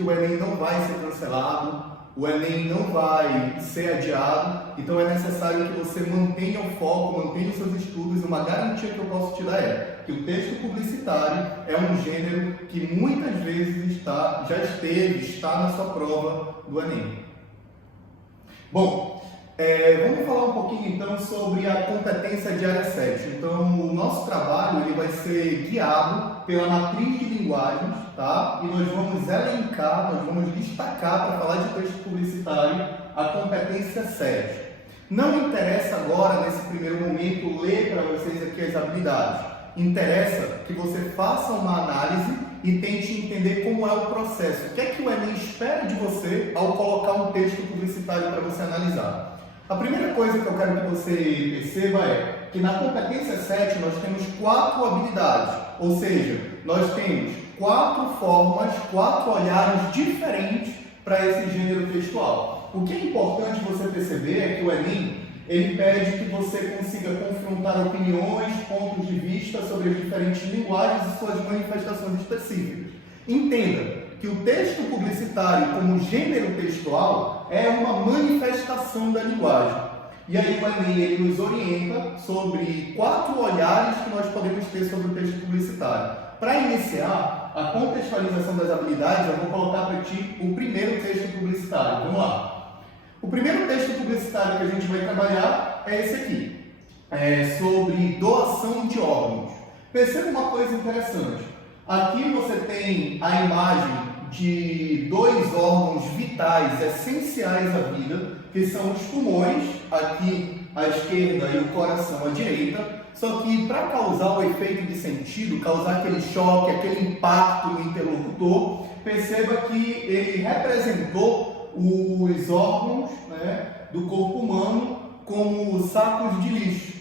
que o Enem não vai ser cancelado, o Enem não vai ser adiado, então é necessário que você mantenha o foco, mantenha os seus estudos. Uma garantia que eu posso te dar é que o texto publicitário é um gênero que muitas vezes está na sua prova do Enem. Bom, vamos falar um pouquinho então sobre a competência de área 7. Então, o nosso trabalho ele vai ser guiado pela matriz de linguagens, tá? E nós vamos elencar, nós vamos destacar para falar de texto publicitário a competência 7. Não interessa agora, nesse primeiro momento, ler para vocês aqui as habilidades. Interessa que você faça uma análise e tente entender como é o processo. O que é que o Enem espera de você ao colocar um texto publicitário para você analisar? A primeira coisa que eu quero que você perceba é que na competência 7 nós temos 4 habilidades, ou seja, nós temos 4 formas, 4 olhares diferentes para esse gênero textual. O que é importante você perceber é que o Enem ele pede que você consiga confrontar opiniões, pontos de vista sobre as diferentes linguagens e suas manifestações específicas. Entenda que o texto publicitário, como gênero textual, é uma manifestação da linguagem. E aí o Enem ele nos orienta sobre 4 olhares que nós podemos ter sobre o texto publicitário. Para iniciar a contextualização das habilidades, eu vou colocar para ti o primeiro texto publicitário. Vamos lá. O primeiro texto publicitário que a gente vai trabalhar é esse aqui. É sobre doação de órgãos. Perceba uma coisa interessante. Aqui você tem a imagem de 2 órgãos vitais, essenciais à vida, que são os pulmões, aqui à esquerda, e o coração à direita. Só que para causar o efeito de sentido, causar aquele choque, aquele impacto no interlocutor, perceba que ele representou os órgãos, né, do corpo humano como sacos de lixo.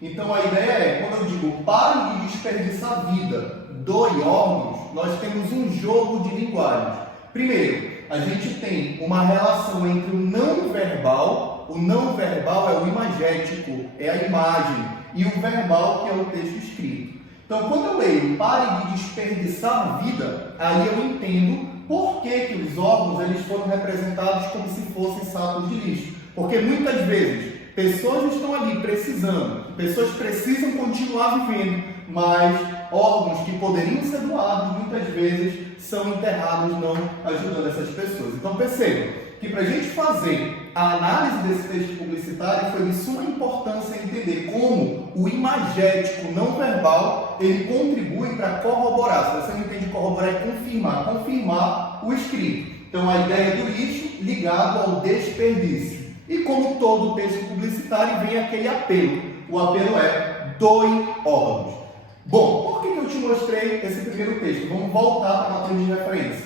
Então a ideia é, quando eu digo pare de desperdiçar vida, doe órgãos, nós temos um jogo de linguagens. Primeiro, a gente tem uma relação entre o não verbal é o imagético, é a imagem, e o verbal, que é o texto escrito. Então, quando eu leio pare de desperdiçar vida, aí eu entendo por que os órgãos eles foram representados como se fossem sacos de lixo. Porque muitas vezes pessoas estão ali precisando, pessoas precisam continuar vivendo, mas órgãos que poderiam ser doados muitas vezes são enterrados, não ajudando essas pessoas. Então perceba que para a gente fazer a análise desse texto publicitário foi de suma importância entender como o imagético não verbal ele contribui para corroborar. Se você não entende corroborar, é confirmar o escrito. Então a ideia do lixo ligado ao desperdício. E como todo texto publicitário vem aquele apelo. O apelo é doe órgãos. Bom, por que eu te mostrei esse primeiro texto? Vamos voltar para a matriz de referência.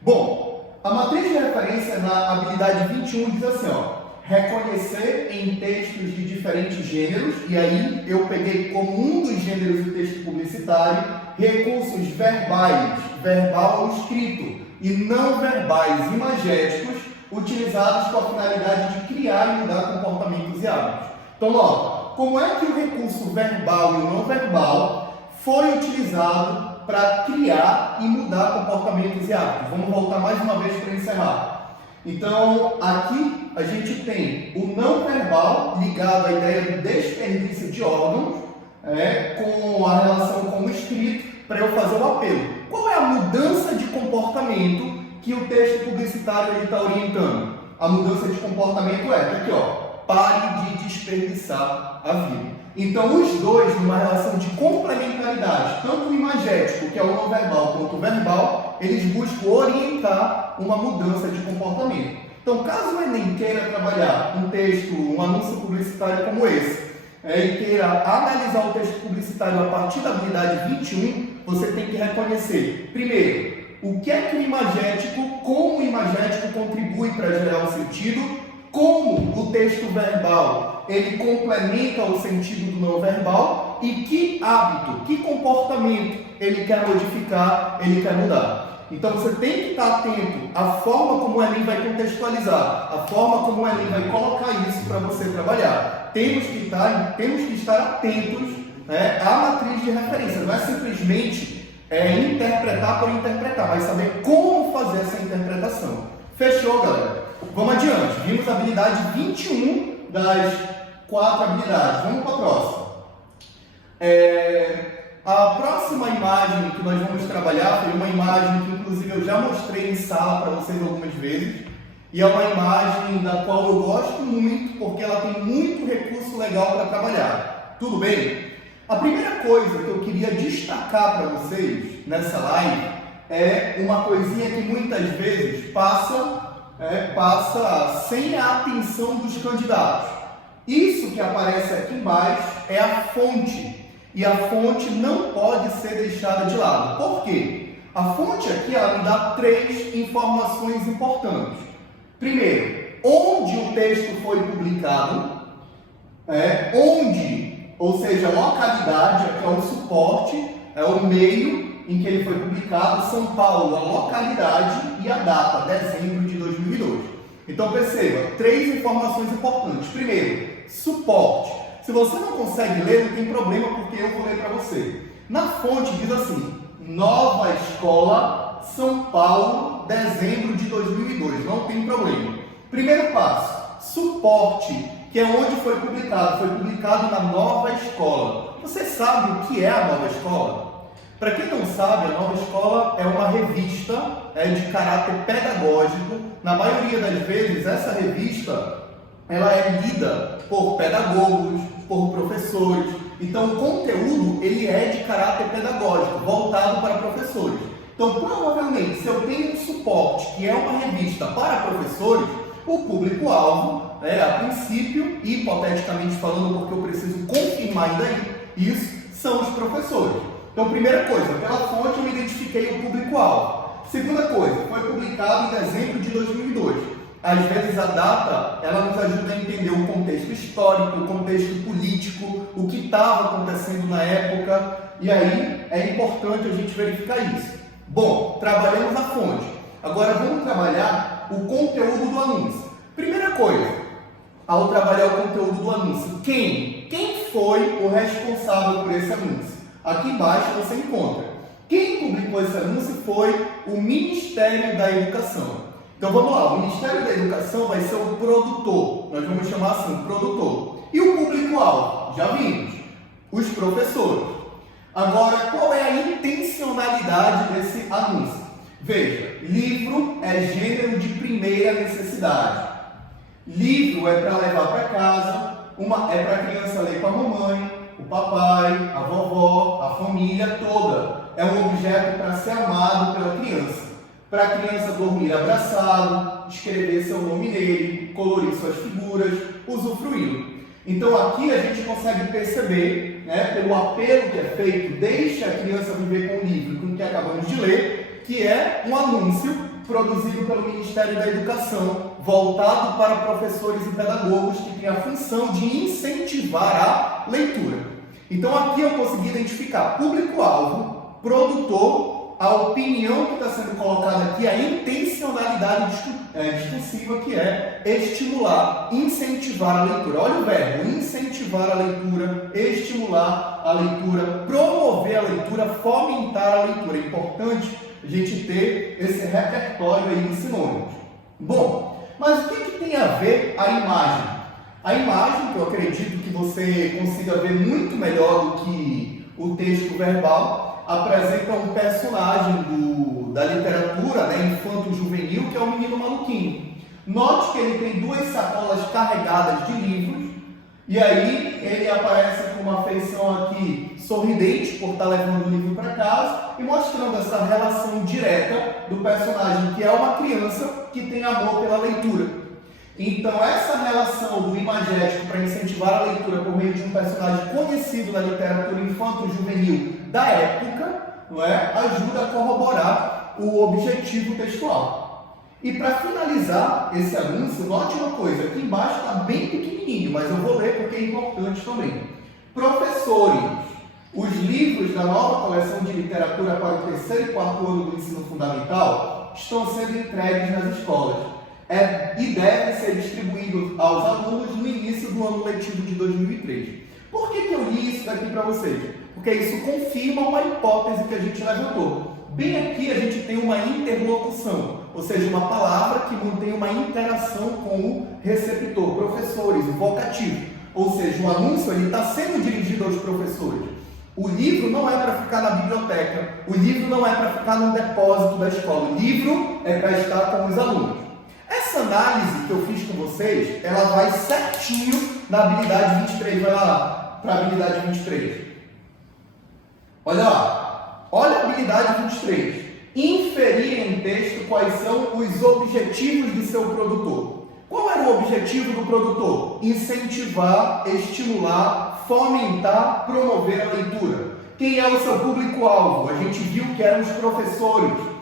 Bom, a matriz de referência na habilidade 21 diz assim, ó, reconhecer em textos de diferentes gêneros, e aí eu peguei como um dos gêneros do texto publicitário recursos verbais, verbal ou escrito, e não verbais, imagéticos, utilizados com a finalidade de criar e mudar comportamentos e hábitos. Então, nota, como é que o recurso verbal e o não verbal foi utilizado para criar e mudar comportamentos e hábitos? Vamos voltar mais uma vez para encerrar. Então, aqui a gente tem o não verbal ligado à ideia do desperdício de órgãos, com a relação com o escrito, para eu fazer o apelo. Qual é a mudança de comportamento que o texto publicitário está orientando? A mudança de comportamento é, aqui ó, pare de desperdiçar a vida. Então os dois, numa relação de complementaridade, tanto o imagético, que é o não verbal, quanto o verbal, eles buscam orientar uma mudança de comportamento. Então caso o Enem queira trabalhar um texto, um anúncio publicitário como esse, e queira analisar o texto publicitário a partir da habilidade 21, você tem que reconhecer, primeiro, o que é que o imagético, como o imagético contribui para gerar o sentido, como o texto verbal ele complementa o sentido do não verbal e que hábito, que comportamento ele quer modificar, ele quer mudar. Então você tem que estar atento à forma como o Enem vai contextualizar, à forma como o Enem vai colocar isso para você trabalhar. Temos que estar atentos, à matriz de referência, não é simplesmente interpretar por interpretar, mas saber como fazer essa vamos adiante. Vimos a habilidade 21 das 4 habilidades. Vamos para a próxima. A próxima imagem que nós vamos trabalhar foi uma imagem que, inclusive, eu já mostrei em sala para vocês algumas vezes. E é uma imagem da qual eu gosto muito, porque ela tem muito recurso legal para trabalhar. Tudo bem? A primeira coisa que eu queria destacar para vocês nessa live é uma coisinha que muitas vezes passa sem a atenção dos candidatos. Isso que aparece aqui embaixo é a fonte. E a fonte não pode ser deixada de lado. Por quê? A fonte aqui ela me dá 3 informações importantes. Primeiro, onde o texto foi publicado, ou seja, a localidade, aqui é o suporte, é o meio em que ele foi publicado, São Paulo, a localidade e a data, dezembro de 2002. Então perceba, 3 informações importantes. Primeiro, suporte. Se você não consegue ler, não tem problema, porque eu vou ler para você. Na fonte diz assim, Nova Escola, São Paulo, dezembro de 2002. Não tem problema. Primeiro passo, suporte, que é onde foi publicado. Foi publicado na Nova Escola. Você sabe o que é a Nova Escola? Para quem não sabe, a Nova Escola é uma revista de caráter pedagógico. Na maioria das vezes, essa revista ela é lida por pedagogos, por professores. Então, o conteúdo ele é de caráter pedagógico, voltado para professores. Então, provavelmente, se eu tenho um suporte que é uma revista para professores, o público-alvo, a princípio, e hipoteticamente falando, porque eu preciso confirmar ainda isso, são os professores. Então, primeira coisa, pela fonte eu identifiquei o público-alvo. Segunda coisa, foi publicado em dezembro de 2002. Às vezes a data, ela nos ajuda a entender o contexto histórico, o contexto político, o que estava acontecendo na época, e aí é importante a gente verificar isso. Bom, trabalhamos a fonte. Agora vamos trabalhar o conteúdo do anúncio. Primeira coisa, ao trabalhar o conteúdo do anúncio, quem foi o responsável por esse anúncio? Aqui embaixo você encontra. Quem publicou esse anúncio foi o Ministério da Educação. Então vamos lá, o Ministério da Educação vai ser o produtor, nós vamos chamar assim, produtor. E o público-alvo? Já vimos, os professores. Agora, qual é a intencionalidade desse anúncio? Veja, livro é gênero de primeira necessidade. Livro é para levar para casa, é para a criança ler com a mamãe, o papai, a vovó, a família toda. É um objeto para ser amado pela criança. Para a criança dormir abraçado, escrever seu nome nele, colorir suas figuras, usufruí-lo. Então aqui a gente consegue perceber, pelo apelo que é feito, deixa a criança viver com o livro, com o que acabamos de ler, que é um anúncio produzido pelo Ministério da Educação, voltado para professores e pedagogos que tem a função de incentivar a leitura. Então aqui eu consegui identificar público-alvo, produtor, a opinião que está sendo colocada aqui, a intencionalidade discursiva, que é estimular, incentivar a leitura. Olha o verbo, incentivar a leitura, estimular a leitura, promover a leitura, fomentar a leitura. É importante a gente ter esse repertório aí de sinônimos. Bom, mas o que tem a ver a imagem? A imagem, que eu acredito que você consiga ver muito melhor do que o texto verbal, apresenta um personagem da literatura, infanto-juvenil, que é o menino maluquinho. Note que ele tem 2 sacolas carregadas de livros, e aí ele aparece com uma feição aqui sorridente por estar levando o livro para casa e mostrando essa relação direta do personagem, que é uma criança que tem amor pela leitura. Então, essa relação do imagético para incentivar a leitura por meio de um personagem conhecido na literatura infanto-juvenil da época, ajuda a corroborar o objetivo textual. E para finalizar esse anúncio, note uma coisa, aqui embaixo está bem pequenininho, mas eu vou ler porque é importante também. Professores, os livros da nova coleção de literatura para o 3º e 4º ano do ensino fundamental estão sendo entregues nas escolas. E devem ser distribuídos aos alunos no início do ano letivo de 2003. Por que eu li isso daqui para vocês? Porque isso confirma uma hipótese que a gente levantou. Bem aqui a gente tem uma interlocução. ou seja, uma palavra que mantém uma interação com o receptor, professores, o vocativo. Ou seja, o anúncio está sendo dirigido aos professores. O livro não é para ficar na biblioteca, o livro não é para ficar no depósito da escola, o livro é para estar com os alunos. Essa análise que eu fiz com vocês, ela vai certinho na habilidade 23, vai lá para a habilidade 23. Olha lá, olha a habilidade 23. Inferir em texto quais são os objetivos de seu produtor. Qual era o objetivo do produtor? Incentivar, estimular, fomentar, promover a leitura. Quem é o seu público-alvo? A gente viu que eram os professores.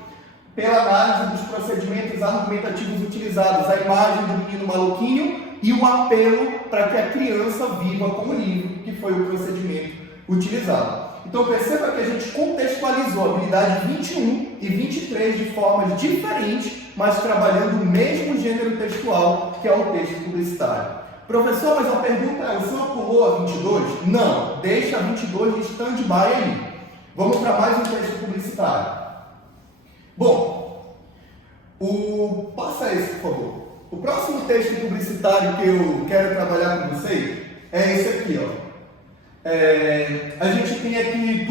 Pela análise dos procedimentos argumentativos utilizados, a imagem do menino maluquinho e o apelo para que a criança viva com o livro, que foi o procedimento utilizado. Então perceba que a gente contextualizou a habilidade 21 e 23 de formas diferentes, mas trabalhando o mesmo gênero textual, que é o texto publicitário. Professor, mas a pergunta é, o senhor pulou a 22? Não, deixa a 22 de stand-by aí. Vamos para mais um texto publicitário. Bom, passa esse, por favor. O próximo texto publicitário que eu quero trabalhar com vocês é esse aqui, ó. A gente tem aqui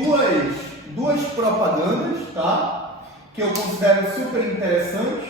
duas propagandas, tá? Que eu considero super interessantes.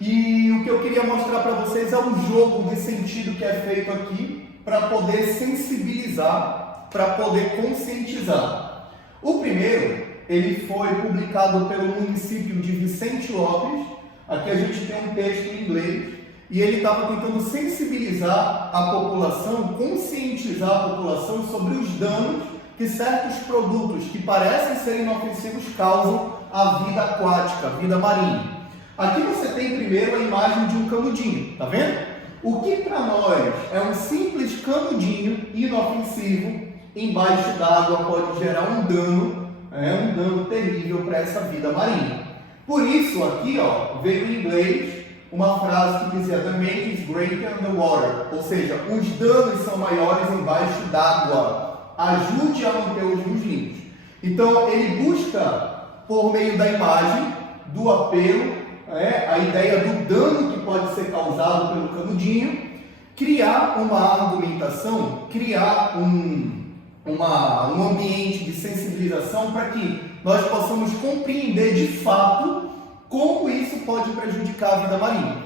E o que eu queria mostrar para vocês é um jogo de sentido que é feito aqui para poder sensibilizar, para poder conscientizar. O primeiro, ele foi publicado pelo município de Vicente Lopes. Aqui a gente tem um texto em inglês e ele estava tentando sensibilizar a população, conscientizar a população sobre os danos que certos produtos que parecem ser inofensivos causam à vida aquática, à vida marinha. Aqui você tem primeiro a imagem de um canudinho, tá vendo? O que para nós é um simples canudinho inofensivo, embaixo d'água pode gerar um dano terrível para essa vida marinha. Por isso aqui, ó, veio em inglês uma frase que dizia "The damage is greater underwater", ou seja, os danos são maiores embaixo d'água. Ajude a manter os rios limpos. Então ele busca, por meio da imagem, do apelo, a ideia do dano que pode ser causado pelo canudinho, criar uma argumentação, criar um ambiente de sensibilização para que nós possamos compreender de fato como isso pode prejudicar a vida marinha.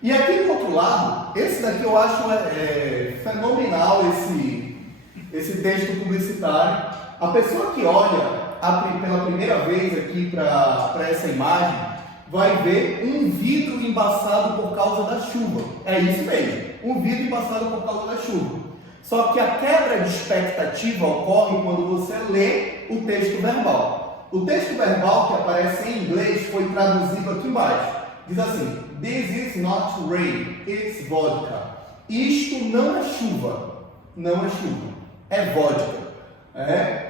E aqui do outro lado, esse daqui eu acho fenomenal, esse texto publicitário. A pessoa que olha pela primeira vez aqui para essa imagem, vai ver um vidro embaçado por causa da chuva. É isso mesmo, um vidro embaçado por causa da chuva. Só que a quebra de expectativa ocorre quando você lê o texto verbal. O texto verbal que aparece em inglês foi traduzido aqui embaixo. Diz assim: "This is not rain, it's vodka." Isto não é chuva, é vodka.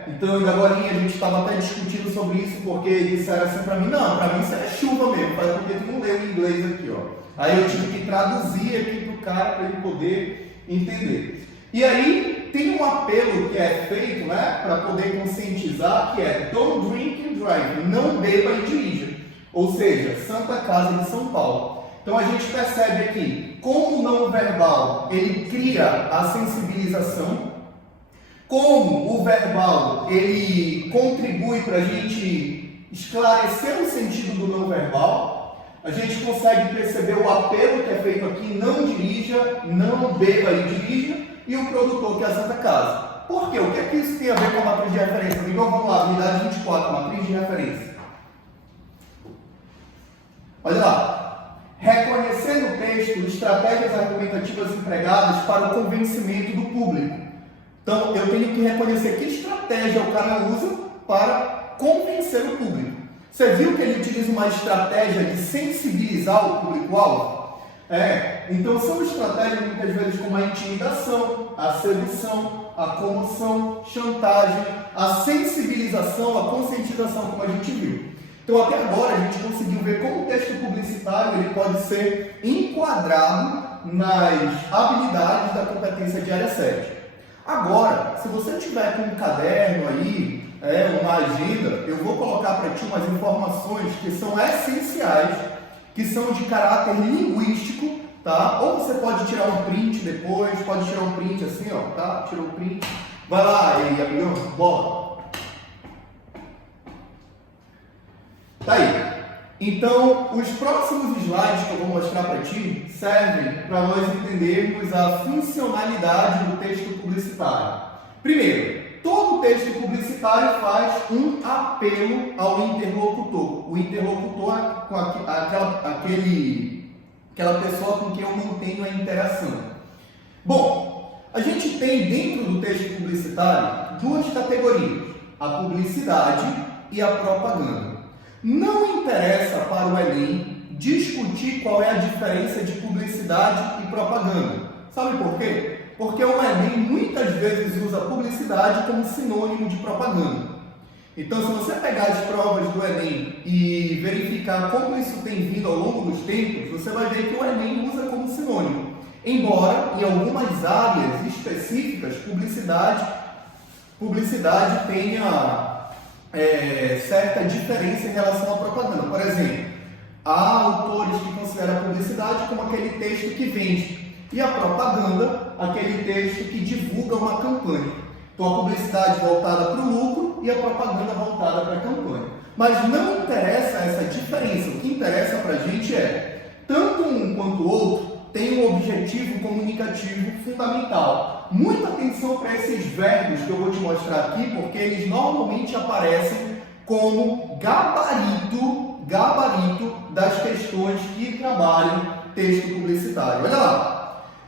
Então, ainda agora a gente estava até discutindo sobre isso, porque disseram assim para mim: não, para mim isso é chuva mesmo, porque tu não leu em inglês aqui, ó. Aí eu tive que traduzir aqui para o cara para ele poder entender. E aí tem um apelo que é feito, para poder conscientizar, que é "Don't drink and drive", não beba e dirija. Ou seja, Santa Casa de São Paulo. Então a gente percebe aqui como o não verbal ele cria a sensibilização, como o verbal ele contribui para a gente esclarecer o sentido do não verbal. A gente consegue perceber o apelo que é feito aqui: não dirija, não beba e dirija, e o produtor, que é a Santa Casa. Por quê? O que é que isso tem a ver com a matriz de referência? Então vamos lá, unidade 24, matriz de referência. Olha lá. Reconhecer no texto estratégias argumentativas empregadas para o convencimento do público. Então, eu tenho que reconhecer que estratégia o cara usa para convencer o público. Você viu que ele utiliza uma estratégia de sensibilizar o público-alvo? Então são estratégias muitas vezes como a intimidação, a sedução, a comoção, chantagem, a sensibilização, a conscientização, como a gente viu. Então até agora a gente conseguiu ver como o texto publicitário ele pode ser enquadrado nas habilidades da competência de área 7. Agora, se você tiver com um caderno aí, uma agenda, eu vou colocar para ti umas informações que são essenciais, que são de caráter linguístico, tá? Ou você pode tirar um print depois, pode tirar um print assim, ó, tá? Tirou o print. Vai lá, aí, amigão, bola. Tá aí. Então, os próximos slides que eu vou mostrar para ti servem para nós entendermos a funcionalidade do texto publicitário. Primeiro, todo texto publicitário faz um apelo ao interlocutor. O interlocutor é com aquela pessoa com quem eu mantenho a interação. Bom, a gente tem dentro do texto publicitário duas categorias, a publicidade e a propaganda. Não interessa para o Enem discutir qual é a diferença de publicidade e propaganda. Sabe por quê? Porque o Enem muitas vezes usa publicidade como sinônimo de propaganda. Então, se você pegar as provas do Enem e verificar como isso tem vindo ao longo dos tempos, você vai ver que o Enem usa como sinônimo. Embora, em algumas áreas específicas, publicidade tenha certa diferença em relação à propaganda. Por exemplo, há autores que consideram a publicidade como aquele texto que vende e a propaganda, aquele texto que divulga uma campanha. Então, a publicidade voltada para o lucro e a propaganda voltada para a campanha. Mas não interessa essa diferença. O que interessa para a gente é, tanto um quanto o outro tem um objetivo comunicativo fundamental. Muita atenção para esses verbos que eu vou te mostrar aqui, porque eles normalmente aparecem como gabarito das questões que trabalham texto publicitário. Olha lá.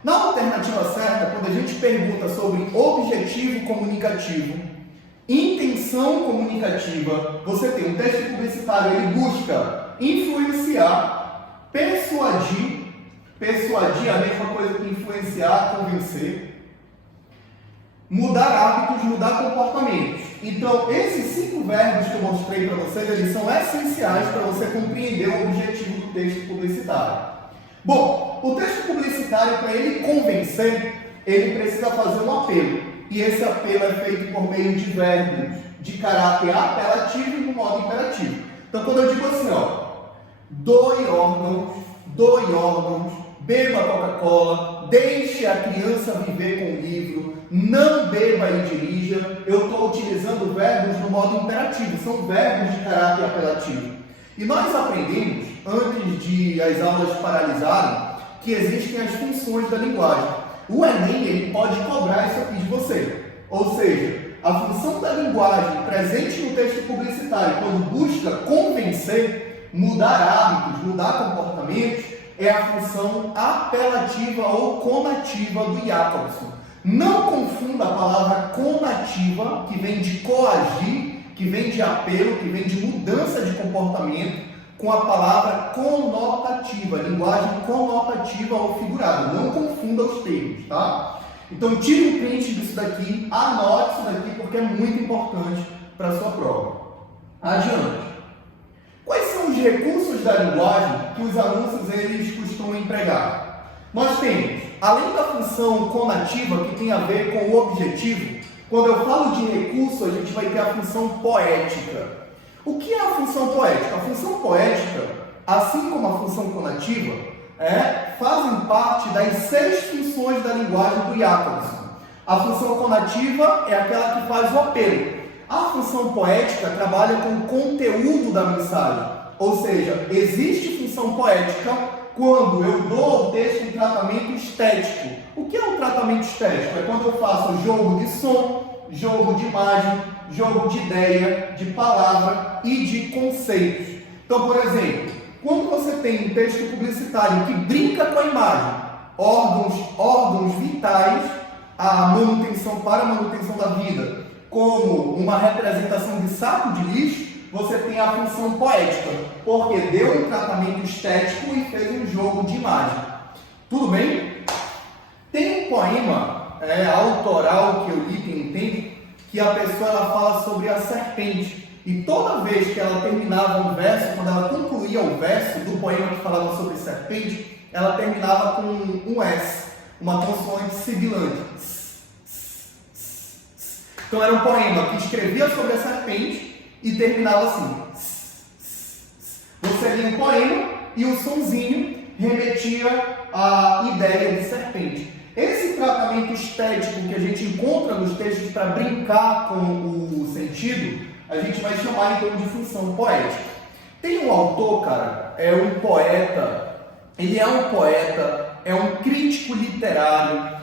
Na alternativa certa, quando a gente pergunta sobre objetivo comunicativo, intenção comunicativa, você tem um texto publicitário, ele busca influenciar, persuadir é a mesma coisa que influenciar, convencer, mudar hábitos, mudar comportamentos. Então, esses 5 verbos que eu mostrei para vocês, eles são essenciais para você compreender o objetivo do texto publicitário. Bom, o texto publicitário, para ele convencer, ele precisa fazer um apelo. E esse apelo é feito por meio de verbos de caráter apelativo e no modo imperativo. Então, quando eu digo assim, ó, doe órgãos, beba Coca-Cola, deixe a criança viver com o livro, não beba e dirija, eu estou utilizando verbos no modo imperativo, são verbos de caráter apelativo. E nós aprendemos, antes de as aulas paralisarem, que existem as funções da linguagem. O Enem ele pode cobrar isso aqui de você. Ou seja, a função da linguagem presente no texto publicitário, quando busca convencer, mudar hábitos, mudar comportamentos, é a função apelativa ou conativa do Jacobson. Não confunda a palavra conativa, que vem de coagir, que vem de apelo, que vem de mudança de comportamento, com a palavra conotativa, linguagem conotativa ou figurada. Não confunda os termos, tá? Então, tire o print disso daqui, anote isso daqui, porque é muito importante para a sua prova. Adiante. Quais são os recursos da linguagem que os anúncios eles costumam empregar? Nós temos, além da função conativa, que tem a ver com o objetivo, quando eu falo de recurso, a gente vai ter a função poética. O que é a função poética? A função poética, assim como a função conativa, fazem parte das 6 funções da linguagem do Jacobson. A função conativa é aquela que faz o apelo. A função poética trabalha com o conteúdo da mensagem. Ou seja, existe função poética quando eu dou ao texto um tratamento estético. O que é um tratamento estético? É quando eu faço jogo de som, jogo de imagem, jogo de ideia, de palavra e de conceitos. Então, por exemplo, quando você tem um texto publicitário que brinca com a imagem, órgãos vitais, a manutenção da vida, como uma representação de saco de lixo, você tem a função poética, porque deu um tratamento estético e fez um jogo de imagem. Tudo bem? Tem um poema autoral que eu li, que entende, que a pessoa ela fala sobre a serpente. E toda vez que ela terminava um verso, quando ela concluía o verso do poema que falava sobre serpente, ela terminava com um S, uma consoante sibilante. Então era um poema que escrevia sobre a serpente e terminava assim. Você lia um poema e o sonzinho remetia à ideia de serpente. Esse tratamento estético que a gente encontra nos textos para brincar com o sentido, a gente vai chamar então de função poética. Tem um autor, cara, é um poeta, ele é um poeta, é um crítico literário,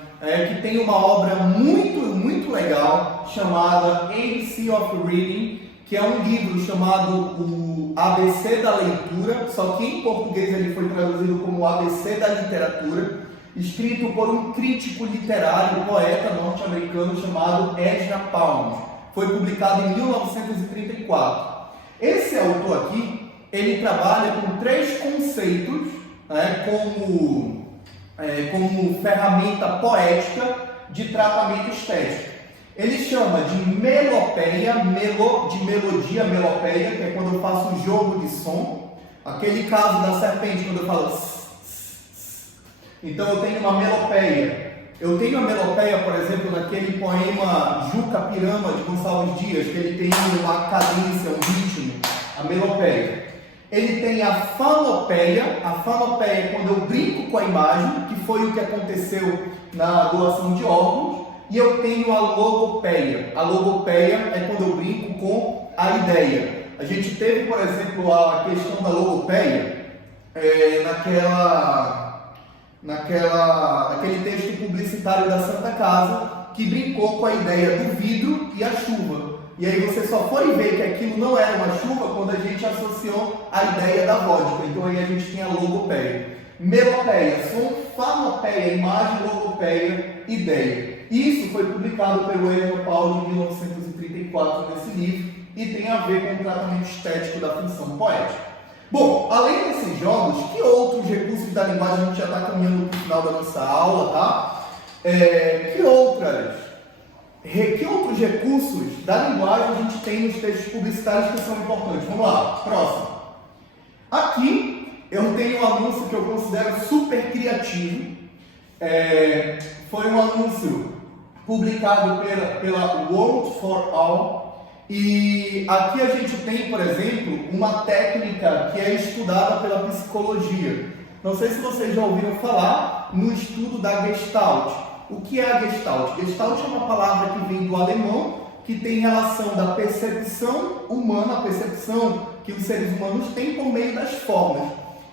que tem uma obra muito legal chamada ABC of Reading, que é um livro chamado o ABC da Leitura, só que em português ele foi traduzido como ABC da Literatura, escrito por um crítico literário, poeta norte-americano chamado Ezra Pound. Foi publicado em 1934. Esse autor aqui, ele trabalha com 3 conceitos, como ferramenta poética de tratamento estético. Ele chama de melopeia, de melodia, melopeia, que é quando eu faço um jogo de som. Aquele caso da serpente, quando eu falo então eu tenho uma melopeia. Eu tenho a melopeia, por exemplo, naquele poema Juca Pirama de Gonçalves Dias, que ele tem uma cadência, um ritmo, a melopeia. Ele tem a fanopeia é quando eu brinco com a imagem, que foi o que aconteceu na doação de órgãos, e eu tenho a logopeia. A logopeia é quando eu brinco com a ideia. A gente teve, por exemplo, a questão da logopeia naquele texto publicitário da Santa Casa, que brincou com a ideia do vidro e a chuva. E aí você só foi ver que aquilo não era uma chuva quando a gente associou a ideia da vodka. Então aí a gente tem a logopeia. Melopeia, som, fanopeia, imagem, logopeia, ideia. Isso foi publicado pelo Ezra Pound em 1934 nesse livro e tem a ver com o tratamento estético da função poética. Bom, além desses jogos, que outros recursos da linguagem, a gente já está caminhando para o final da nossa aula, tá? Que outros recursos da linguagem a gente tem nos textos publicitários que são importantes? Vamos lá, próximo. Aqui eu tenho um anúncio que eu considero super criativo. Foi um anúncio publicado pela World for All. E aqui a gente tem, por exemplo, uma técnica que é estudada pela psicologia. Não sei se vocês já ouviram falar no estudo da Gestalt. O que é a Gestalt? Gestalt é uma palavra que vem do alemão, que tem relação da percepção humana, a percepção que os seres humanos têm por meio das formas.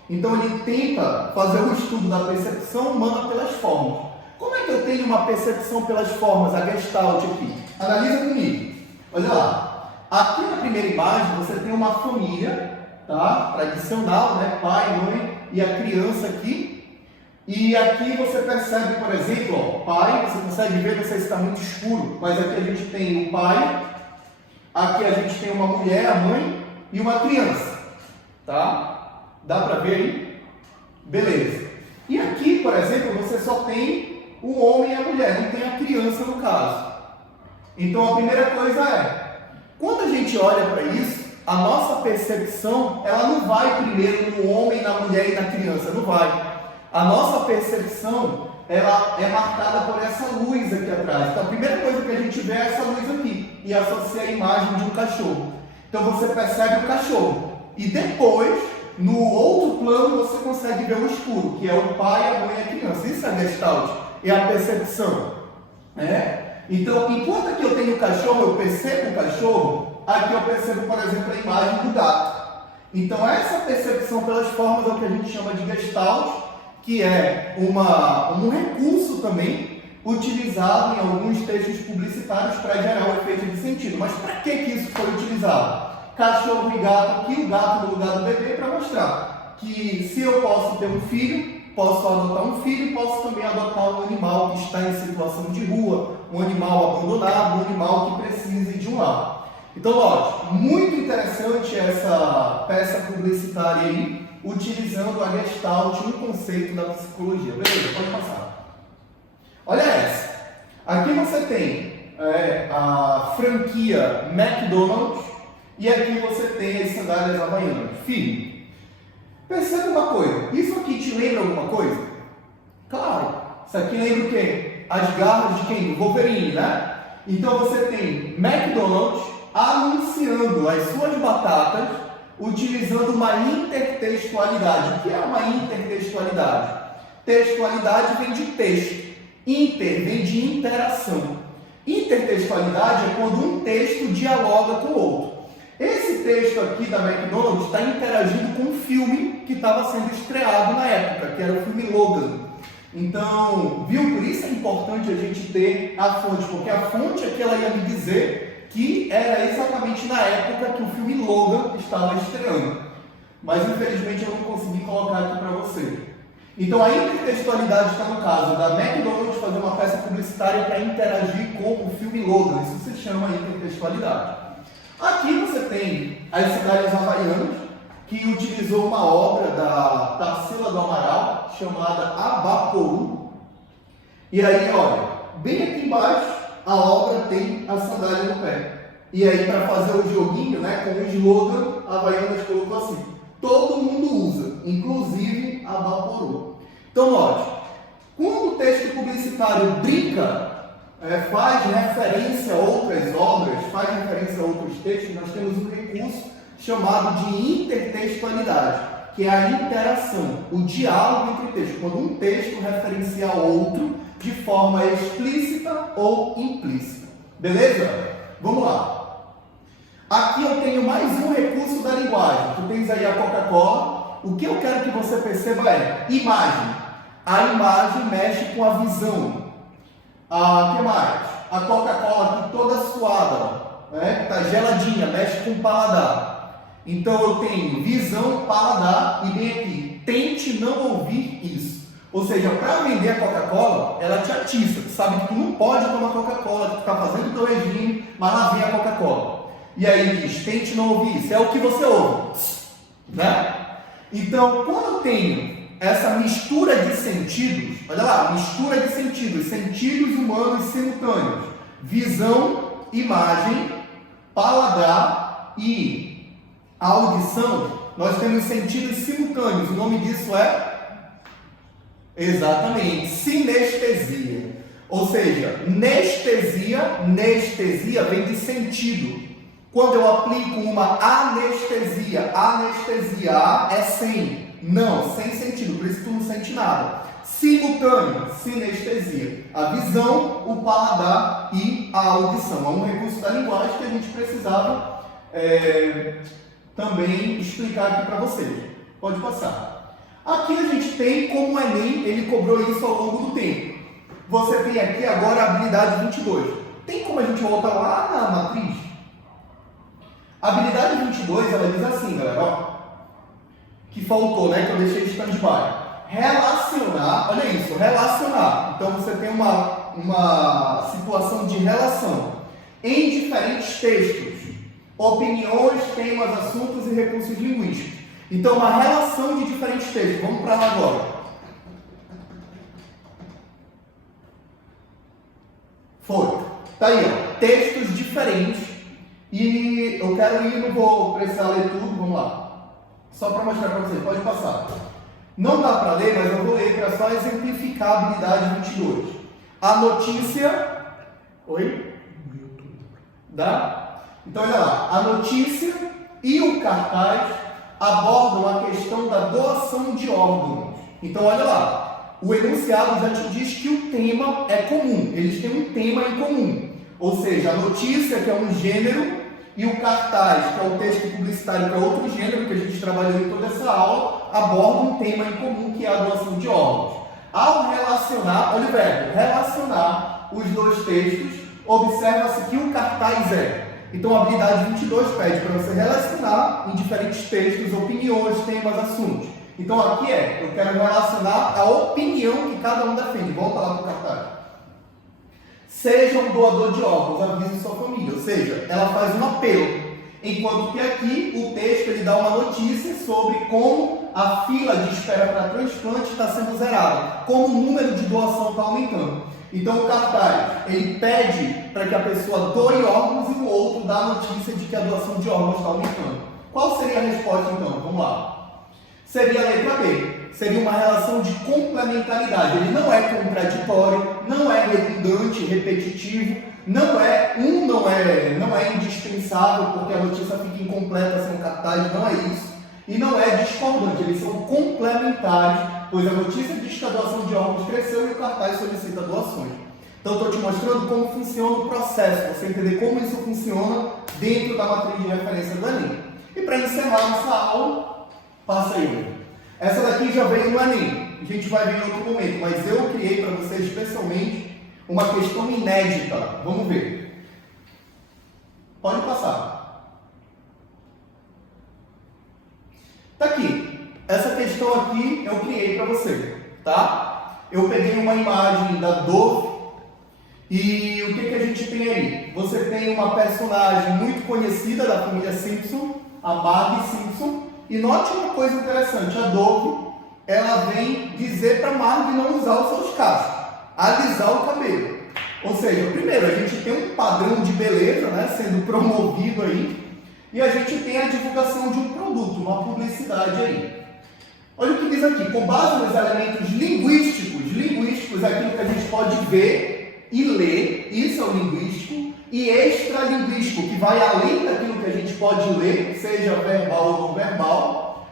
Então ele tenta fazer o estudo da percepção humana pelas formas. Como é que eu tenho uma percepção pelas formas, a Gestalt aqui? Analisa comigo. Olha lá, aqui na primeira imagem você tem uma família, tá? Tradicional, né? Pai, mãe e a criança aqui. E aqui você percebe, por exemplo, ó, pai, você consegue ver, não sei se está muito escuro, mas aqui a gente tem o pai, aqui a gente tem uma mulher, a mãe e uma criança, tá? Dá para ver aí? Beleza. E aqui, por exemplo, você só tem o homem e a mulher, não tem a criança no caso. Então a primeira coisa é, quando a gente olha para isso, a nossa percepção, ela não vai primeiro no homem, na mulher e na criança, não vai. A nossa percepção, ela é marcada por essa luz aqui atrás. Então a primeira coisa que a gente vê é essa luz aqui, e associa a imagem de um cachorro. Então você percebe o cachorro, e depois, no outro plano, você consegue ver o escuro, que é o pai, a mãe e a criança. Isso é Gestalt, é a percepção. Então, enquanto aqui eu tenho o cachorro, eu percebo o cachorro, aqui eu percebo, por exemplo, a imagem do gato. Então, essa percepção pelas formas é o que a gente chama de Gestalt, que é um recurso também utilizado em alguns textos publicitários para gerar o efeito de sentido. Mas para que isso foi utilizado? Cachorro e gato aqui, o gato no lugar do bebê, para mostrar que se eu posso ter um filho, posso adotar um filho e posso também adotar um animal que está em situação de rua, um animal abandonado, um animal que precise de um lar. Então, lógico, muito interessante essa peça publicitária aí, utilizando a Gestalt, um conceito da psicologia. Beleza, pode passar. Olha essa. Aqui você tem a franquia McDonald's e aqui você tem as sandálias havaianas. Filho, percebe uma coisa, isso aqui te lembra alguma coisa? Claro, isso aqui lembra o quê? As garras de quem? Do Wolverine, né? Então você tem McDonald's anunciando as suas batatas utilizando uma intertextualidade. O que é uma intertextualidade? Textualidade vem de texto, inter vem de interação. Intertextualidade é quando um texto dialoga com o outro. Esse texto aqui da McDonald's está interagindo com um filme que estava sendo estreado na época, que era o filme Logan. Então, viu? Por isso é importante a gente ter a fonte, porque a fonte é que ela ia me dizer que era exatamente na época que o filme Logan estava estreando. Mas, infelizmente, eu não consegui colocar aqui para você. Então, a intertextualidade está no caso da McDonald's fazer uma peça publicitária para interagir com o filme Logan. Isso se chama intertextualidade. Aqui você tem as sandálias havaianas, que utilizou uma obra da Tarsila do Amaral, chamada Abaporu. E aí, olha, bem aqui embaixo, a obra tem a sandália no pé. E aí, para fazer o joguinho, né, com o slogan, a Havaianas colocou assim: todo mundo usa, inclusive Abaporu. Então, note, quando o texto publicitário brinca, faz referência a outras obras, faz referência a outros textos, nós temos um recurso chamado de intertextualidade, que é a interação, o diálogo entre textos, quando um texto referencia outro de forma explícita ou implícita. Beleza? Vamos lá. Aqui eu tenho mais um recurso da linguagem. Tu tens aí a Coca-Cola. O que eu quero que você perceba é imagem. A imagem mexe com a visão. O que mais? A Coca-Cola aqui toda suada, né? Está geladinha, mexe com o paladar. Então eu tenho visão, paladar e bem aqui, tente não ouvir isso. Ou seja, para vender a Coca-Cola, ela te atiça. Tu sabe que tu não pode tomar Coca-Cola, que tu está fazendo o teu regime, mas lá vem a Coca-Cola. E aí diz, tente não ouvir isso. É o que você ouve, né? Então, quando eu tenho essa mistura de sentidos, olha lá, mistura de sentidos, sentidos humanos simultâneos, visão, imagem, paladar e audição, nós temos sentidos simultâneos. O nome disso é, exatamente, sinestesia. Ou seja, nestesia vem de sentido. Quando eu aplico uma anestesia é sem. Não, sem sentido, por isso tu não sente nada. Simultâneo, sinestesia. A visão, o paladar e a audição. É um recurso da linguagem que a gente precisava também explicar aqui para vocês. Pode passar. Aqui a gente tem, como o Enem, ele cobrou isso ao longo do tempo. Você tem aqui agora a habilidade 22. Tem como a gente voltar lá na matriz? A habilidade 22, ela diz assim, galera, ó. Que faltou, né? Que eu deixei de stand-by. Relacionar, olha isso, relacionar. Então você tem uma situação de relação em diferentes textos, opiniões, temas, assuntos e recursos linguísticos. Então uma relação de diferentes textos. Vamos para lá agora. Foi. Tá aí, ó. Textos diferentes. E eu quero ir, não vou precisar ler tudo, vamos lá. Só para mostrar para vocês, pode passar. Não dá para ler, mas eu vou ler para só exemplificar a habilidade 22. A notícia... Oi? Dá? Então, olha lá. A notícia e o cartaz abordam a questão da doação de órgãos. Então, olha lá. O enunciado já te diz que o tema é comum. Eles têm um tema em comum. Ou seja, a notícia, que é um gênero, e o cartaz, que é o texto publicitário, que é outro gênero que a gente trabalhou em toda essa aula, aborda um tema em comum, que é a doação de órgãos. Ao relacionar, olha o verbo, relacionar os dois textos, observa-se que o cartaz é. Então a habilidade 22 pede para você relacionar em diferentes textos, opiniões, temas, assuntos. Então aqui eu quero relacionar a opinião que cada um defende. Volta lá para o cartaz. Seja um doador de órgãos, avise sua família. Ou seja, ela faz um apelo. Enquanto que aqui o texto ele dá uma notícia sobre como a fila de espera para transplante está sendo zerada, como o número de doação está aumentando. Então o cartaz ele pede para que a pessoa doe órgãos e o outro dá a notícia de que a doação de órgãos está aumentando. Qual seria a resposta então? Vamos lá. Seria a letra B. Seria uma relação de complementaridade. Ele não é contraditório, não é redundante, repetitivo, não é indispensável porque a notícia fica incompleta sem o cartaz, não é isso. E não é discordante, eles são complementares, pois a notícia diz que a doação de órgãos cresceu e o cartaz solicita doações. Então, estou te mostrando como funciona o processo, você entender como isso funciona dentro da matriz de referência do Enem. E para encerrar nossa aula, passa aí. Essa daqui já veio no Enem, a gente vai ver em outro momento, mas eu criei para vocês especialmente uma questão inédita. Vamos ver. Pode passar. Tá aqui. Essa questão aqui eu criei para você, tá? Eu peguei uma imagem da Dove e o que a gente tem aí? Você tem uma personagem muito conhecida da família Simpson, a Marge Simpson, e note uma coisa interessante, a Dove, ela vem dizer para Marge não usar os seus cachos, alisar o cabelo. Ou seja, primeiro, a gente tem um padrão de beleza, né, sendo promovido aí, e a gente tem a divulgação de um produto, uma publicidade aí. Olha o que diz aqui, com base nos elementos linguísticos é aquilo que a gente pode ver e ler, isso é o linguístico, e extralinguístico, que vai além daquilo que a gente pode ler, seja verbal ou não verbal.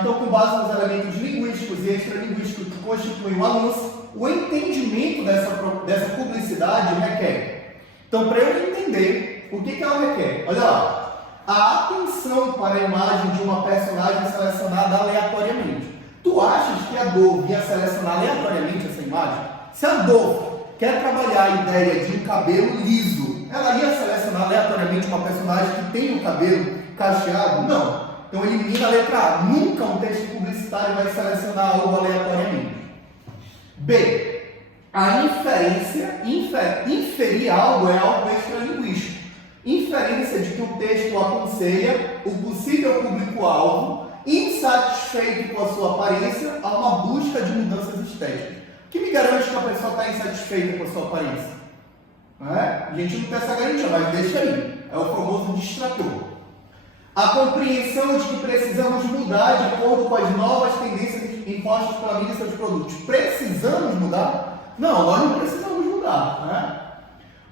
Então, com base nos elementos linguísticos e extralinguísticos que constituem o anúncio, o entendimento dessa publicidade requer. Então, para eu entender, o que ela requer? Olha lá, a atenção para a imagem de uma personagem selecionada aleatoriamente. Tu achas que a Dove ia selecionar aleatoriamente essa imagem? Se a Dove quer trabalhar a ideia de um cabelo liso, ela ia selecionar aleatoriamente uma personagem que tem o cabelo cacheado? Não. Então elimina a letra A. Nunca um texto publicitário vai selecionar algo aleatoriamente. B. A inferência, inferir algo é algo extralinguístico. Inferência de que o texto aconselha o possível público-alvo, insatisfeito com a sua aparência, a uma busca de mudanças estéticas. O que me garante que a pessoa está insatisfeita com a sua aparência? Não é? A gente não tem essa garantia, mas deixa aí. É o famoso distrator. A compreensão de que precisamos mudar de acordo com as novas tendências impostas pela mídia e seus produtos. Precisamos mudar? Não, nós não precisamos mudar. Não é?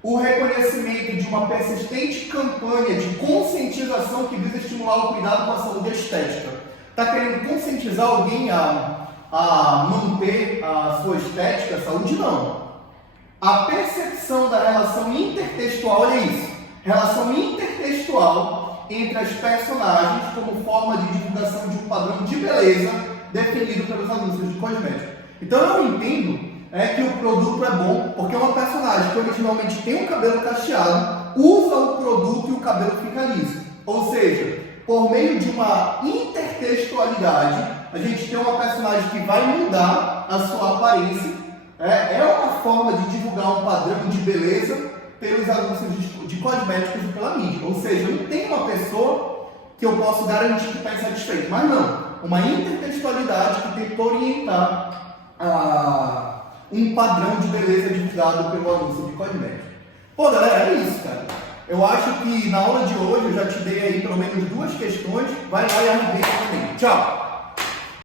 O reconhecimento de uma persistente campanha de conscientização que visa estimular o cuidado com a saúde estética. Está querendo conscientizar alguém a manter a sua estética, a saúde? Não. A percepção da relação intertextual, olha isso, relação intertextual entre as personagens como forma de divulgação de um padrão de beleza definido pelos anúncios de cosméticos. Então eu entendo que o produto é bom porque uma personagem que originalmente tem um cabelo cacheado usa o produto e o cabelo fica liso. Ou seja, por meio de uma intertextualidade, a gente tem uma personagem que vai mudar a sua aparência. É uma forma de divulgar um padrão de beleza pelos anúncios de cosméticos e pela mídia. Ou seja, eu não tenho uma pessoa que eu posso garantir que está insatisfeito, mas não. Uma intertextualidade que tenta orientar um padrão de beleza divulgado pelo anúncio de cosméticos. Pô, galera, é isso, cara. Eu acho que na aula de hoje eu já te dei aí pelo menos 2 questões. Vai lá e arrebenta também. Tchau!